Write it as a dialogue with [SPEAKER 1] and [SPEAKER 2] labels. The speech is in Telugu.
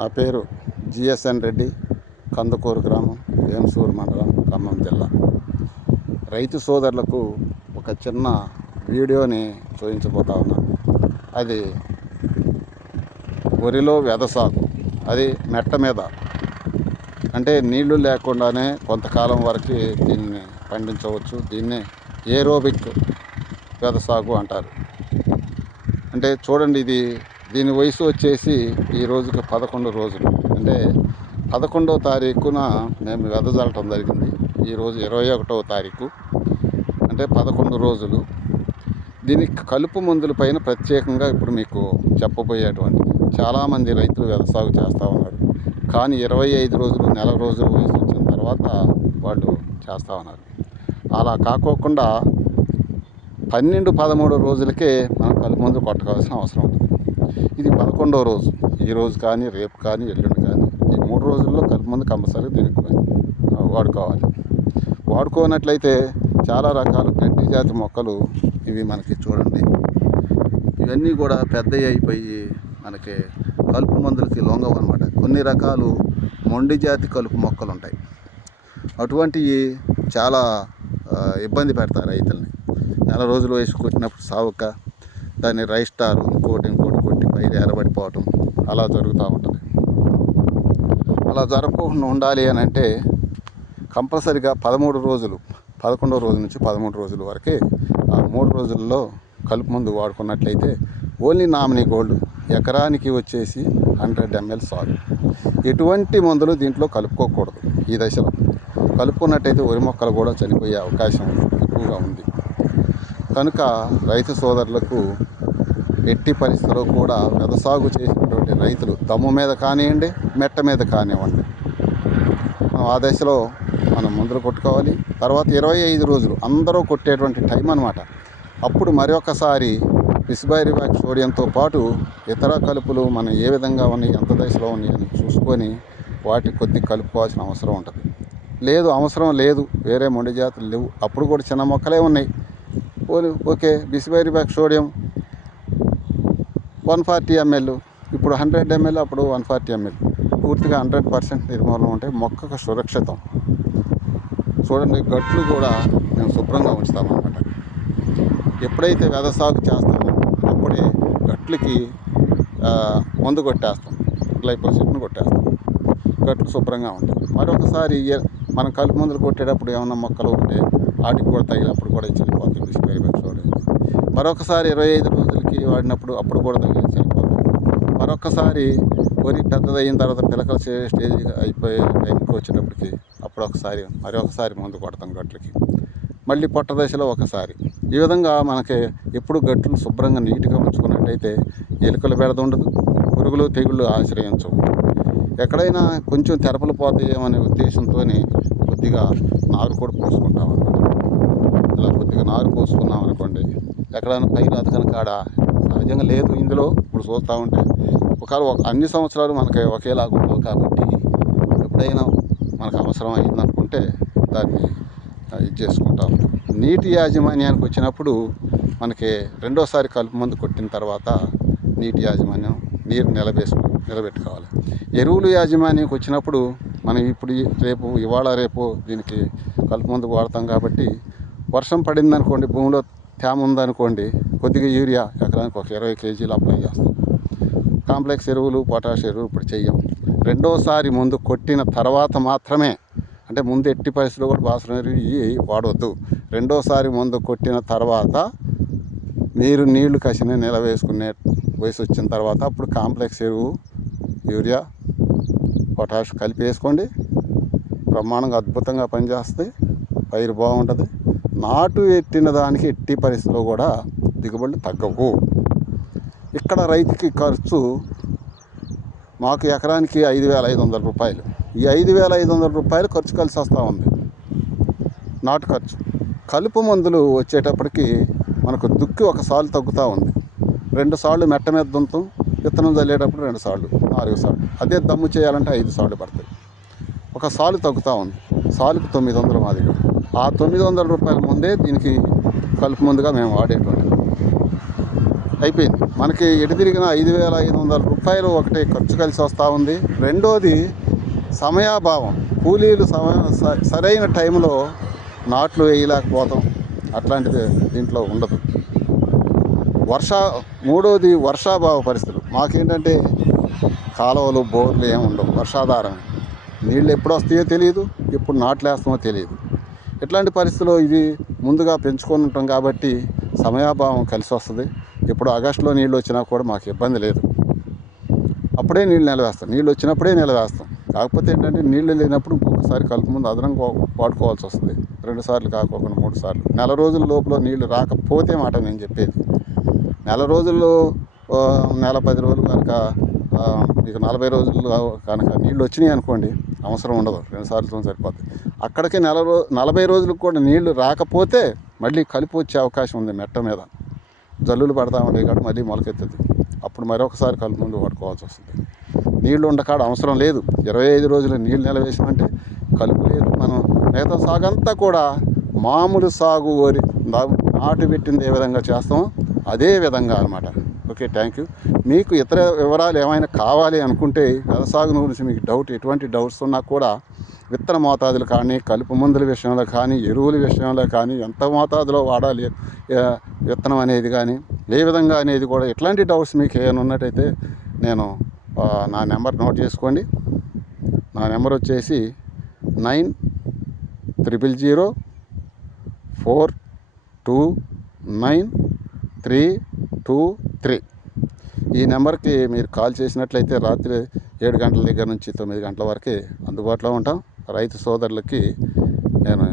[SPEAKER 1] నా పేరు జిఎస్ఎన్ రెడ్డి కందుకూరు గ్రామం వేమసూరు మండలం ఖమ్మం జిల్లా. రైతు సోదరులకు ఒక చిన్న వీడియోని చూపించబోతా ఉన్నాను అది వరిలో వెద సాగు. అది మెట్ట మీద. అంటే నీళ్ళు లేకుండానే కొంతకాలం వరకు దీన్ని పండించవచ్చు. దీన్ని ఏరోబిక్ వెద సాగు అంటారు. అంటే చూడండి ఇది దీని వయసు వచ్చేసి ఈ రోజుకి పదకొండు రోజులు. అంటే పదకొండవ తారీఖున మేము వెదజల్లటం జరిగింది. ఈరోజు ఇరవై ఒకటవ తారీఖు. అంటే పదకొండు రోజులు. దీనికి కలుపు మందుల పైన ప్రత్యేకంగా ఇప్పుడు మీకు చెప్పబోయేటువంటి చాలామంది రైతులు వ్యవసాయం చేస్తూ ఉన్నారు. కానీ ఇరవై ఐదు రోజులు నెల రోజులు వయసు వచ్చిన తర్వాత వాళ్ళు చేస్తూ ఉన్నారు. అలా కాకోకుండా పన్నెండు పదమూడు రోజులకే మనం కలుపు మందులు కొట్టుకోవాల్సిన అవసరం ఉంటుంది. ఇది పదకొండవ రోజు. ఈ రోజు కానీ రేపు కానీ ఎల్లుండి కానీ ఈ మూడు రోజుల్లో కలుపు మందు కంపల్సరీ దీనికి వాడుకోవాలి. వాడుకోనట్లయితే చాలా రకాల గడ్డి జాతి మొక్కలు ఇవి మనకి చూడండి. ఇవన్నీ కూడా పెద్దవి అయిపోయి మనకి కలుపు మందులకి లొంగవు అనమాట కొన్ని రకాలు మొండి జాతి కలుపు మొక్కలు ఉంటాయి. అటువంటివి చాలా ఇబ్బంది పెడతారు రైతుల్ని. నెల రోజులు వయసు కొట్టినప్పుడు సావక దాన్ని రైస్టార్ ఇంకోటి ఇంకోటి కొట్టి పైరు ఎరబడిపోవటం అలా జరుగుతూ ఉంటుంది. అలా జరగకుండా ఉండాలి అని అంటే కంపల్సరిగా పదమూడు రోజులు పదకొండవ రోజు నుంచి పదమూడు రోజుల వరకే ఆ మూడు రోజుల్లో కలుపు మందు వాడుకున్నట్లయితే ఓన్లీ నామినీ గోల్డ్ ఎకరానికి వచ్చేసి హండ్రెడ్ ఎంఎల్ సాగు ఎటువంటి మందులు దీంట్లో కలుపుకోకూడదు ఈ దశలో. కలుపుకున్నట్టయితే వరి మొక్కలు కూడా చనిపోయే అవకాశం ఎక్కువగా ఉంది. కనుక రైతు సోదరులకు ఎట్టి పరిస్థితుల్లో కూడా వ్యవసాగు చేసినటువంటి రైతులు దమ్ము మీద కానివ్వండి మెట్ట మీద కానివ్వండి. మనం ఆ దశలో మనం మందులు కొట్టుకోవాలి. తర్వాత ఇరవై ఐదు రోజులు అందరూ కొట్టేటువంటి టైం అనమాట అప్పుడు మరొకసారి బ్యాక్ సోడియంతో పాటు ఇతర కలుపులు మనం ఏ విధంగా ఉన్నాయి ఎంత దశలో ఉన్నాయి అని చూసుకొని వాటి కొద్ది కలుపుకోవాల్సిన అవసరం ఉంటుంది. లేదు అవసరం లేదు. వేరే మొండి జాతులు లేవు. అప్పుడు కూడా చిన్న మొక్కలే ఉన్నాయి. ఓ- okay back sodium one forty ML. ఇప్పుడు హండ్రెడ్ ఎంఎల్ అప్పుడు వన్ ఫార్టీ ఎంఎల్. పూర్తిగా హండ్రెడ్ పర్సెంట్ నిర్మూలన ఉంటే మొక్కకు సురక్షితం. చూడండి గట్లు కూడా మేము శుభ్రంగా ఉంచుతామన్నమాట. ఎప్పుడైతే వెద సాగు చేస్తామో అప్పుడే గట్లకి మందు కొట్టేస్తాం. గ్లైకోసిట్ను కొట్టేస్తాం. గట్లు శుభ్రంగా ఉంటాయి మరొకసారి మనం కలుపు మందులు కొట్టేటప్పుడు ఏమన్నా మొక్కలు ఉంటే వాటికి కూడా తగినప్పుడు కూడా చనిపోతుంది చూడండి మరొకసారి ఇరవై ఐదు రోజులు రోజులకి వాడినప్పుడు అప్పుడు కూడా తగిలి చనిపోతుంది మరొకసారి వరి పెద్దదైన తర్వాత పిలకలు స్టేజ్ అయిపోయే టైంకి వచ్చేటప్పటికి అప్పుడు ఒకసారి మరొకసారి మందు కొడతాం గట్లకి. మళ్ళీ పొట్ట దశలో ఒకసారి. ఈ విధంగా మనకి ఎప్పుడు గట్లు శుభ్రంగా నీట్గా ఉంచుకున్నట్టయితే ఎలుకల బెడద ఉండదు పురుగులు తెగుళ్ళు ఆశ్రయించవు. ఎక్కడైనా కొంచెం తెరపలు పోతాయేమనే ఉద్దేశంతో కొద్దిగా నారు కూడా పోసుకుంటాం అన్నమాట. ఇలా కొద్దిగా నారు పోసుకున్నాం అనుకోండి ఎక్కడైనా పైరు అతకని కాడ సహజంగా లేదు. ఇందులో ఇప్పుడు చూస్తూ ఉంటే ఒకవేళ ఒక అన్ని సంవత్సరాలు మనకి ఒకేలాగా ఉండవు కాబట్టి ఎప్పుడైనా మనకు అవసరం అయిందనుకుంటే దాన్ని ఇది చేసుకుంటాం నీటి యాజమాన్యానికి వచ్చినప్పుడు మనకి రెండోసారి కలుపు మందు కొట్టిన తర్వాత నీటి యాజమాన్యం నీరు నిలబేసు నిలబెట్టుకోవాలి. ఎరువులు యాజమాన్యంకి వచ్చినప్పుడు మనం ఇప్పుడు రేపు ఇవాళ రేపు దీనికి కలుపు మందు వాడతాం కాబట్టి వర్షం పడిందనుకోండి భూమిలో తేమ ఉందనుకోండి కొద్దిగా యూరియా ఎకరానికి ఒక ఇరవై కేజీలు అప్లై చేస్తాం. కాంప్లెక్స్ ఎరువులు పొటాష్ ఎరువులు ఇప్పుడు చెయ్యం. రెండోసారి ముందు కొట్టిన తర్వాత మాత్రమే అంటే ముందు ఎట్టి పరిస్థితుల్లో కూడా బాసన ఎరువు ఇవి వాడవద్దు రెండోసారి ముందు కొట్టిన తర్వాత మీరు నీళ్ళు కసిన నిలవేసుకునే వయసు వచ్చిన తర్వాత అప్పుడు కాంప్లెక్స్ ఎరువు యూరియా పొటాష్ కలిపి వేసుకోండి. బ్రహ్మాండంగా అద్భుతంగా పనిచేస్తుంది పైరు బాగుంటుంది. నాటు ఎట్టిన దానికి ఎట్టి పరిస్థితుల్లో కూడా దిగుబడులు తగ్గవు. ఇక్కడ రైతుకి ఖర్చు మాకు ఎకరానికి ఐదు వేల ఐదు వందల రూపాయలు. ఈ ఐదు వేల ఐదు వందల రూపాయలు ఖర్చు కలిసి వస్తూ ఉంది. నాటు ఖర్చు. కలుపు మందులు వచ్చేటప్పటికి మనకు దుక్కి ఒక సాలు తగ్గుతూ ఉంది. రెండు సార్లు మెట్ట మీద దుంతం విత్తనం చల్లేటప్పుడు రెండు సార్లు నాలుగు సార్లు అదే దమ్ము చేయాలంటే ఐదు సార్లు పడతాయి. ఒక సాలు తగ్గుతూ ఉంది. సాలుకు తొమ్మిది వందలు మా దగ్గర. ఆ తొమ్మిది వందల రూపాయల ముందే దీనికి కలుపు ముందుగా మేము వాడేటువంటి అయిపోయింది. మనకి ఎటు తిరిగిన ఐదు వేల ఐదు వందల రూపాయలు ఒకటి ఖర్చు కలిసి వస్తూ ఉంది. రెండోది సమయాభావం. కూలీలు సమయ స- సరైన టైంలో నాట్లు వేయలేకపోతాం. అట్లాంటిది దీంట్లో ఉండదు. వర్ష మూడోది వర్షాభావ పరిస్థితులు. మాకేంటంటే కాలువలు బోర్లు ఏమి ఉండవు. వర్షాధారం నీళ్ళు ఎప్పుడు వస్తాయో తెలియదు ఎప్పుడు నాట్లేస్తామో తెలియదు. ఇట్లాంటి పరిస్థితుల్లో ఇది ముందుగా పెంచుకొని ఉంటాం కాబట్టి సమయాభావం కలిసి వస్తుంది. ఇప్పుడు ఆగస్టులో నీళ్ళు వచ్చినా కూడా మాకు ఇబ్బంది లేదు. అప్పుడే నీళ్ళు నిలవేస్తాం. నీళ్ళు వచ్చినప్పుడే నిలవేస్తాం. కాకపోతే ఏంటంటే నీళ్ళు లేనప్పుడు ఇంకొకసారి కలుపు ముందు అదనంగా వాడుకోవాల్సి వస్తుంది. రెండు సార్లు కాకోకుండా మూడు సార్లు. నెల రోజుల లోపల నీళ్ళు రాకపోతే మాట నేను చెప్పేది. నెల రోజుల్లో నెల పది రోజులు కనుక మీకు నలభై రోజులు కనుక నీళ్ళు వచ్చినాయి అనుకోండి అవసరం ఉండదు. రెండు సార్లు సరిపోతుంది అక్కడికి నెల రో నలభై రోజులకు కూడా నీళ్ళు రాకపోతే మళ్ళీ కలిపి వచ్చే అవకాశం ఉంది మెట్ట మీద. జల్లులు పడతా ఉంటాయి కాబట్టి మళ్ళీ మొలకెత్తుంది అప్పుడు మరొకసారి కలుపు ముందు పట్టుకోవాల్సి వస్తుంది. నీళ్ళు ఉండకాడ అవసరం లేదు. ఇరవై ఐదు రోజులు నీళ్ళు నిలవేసామంటే కలుపు లేదు. మనం మిగతా సాగు అంతా కూడా మామూలు సాగు వరి నాటు పెట్టింది ఏ విధంగా చేస్తామో అదే విధంగా అనమాట ఓకే థ్యాంక్ యూ మీకు ఇతర వివరాలు ఏమైనా కావాలి అనుకుంటే వ్యవసాయం గురించి మీకు డౌట్ ఎటువంటి డౌట్స్ ఉన్నా కూడా విత్తన మోతాదులు కానీ కలుపు మందుల విషయంలో కానీ ఎరువుల విషయంలో కానీ ఎంత మోతాదులో వాడాలి విత్తనం అనేది కానీ ఏ విధంగా అనేది కూడా ఎట్లాంటి డౌట్స్ మీకు ఏమైనా ఉన్నట్టయితే నేను నా నెంబర్ నోట్ చేసుకోండి. నా నెంబర్ వచ్చేసి nine triple zero four two nine three two three. ఈ నెంబర్కి మీరు కాల్ చేసినట్లయితే రాత్రి ఏడు గంటల దగ్గర నుంచి తొమ్మిది గంటల వరకు అందుబాటులో ఉంటాం. రైతు సోదరులకి నేను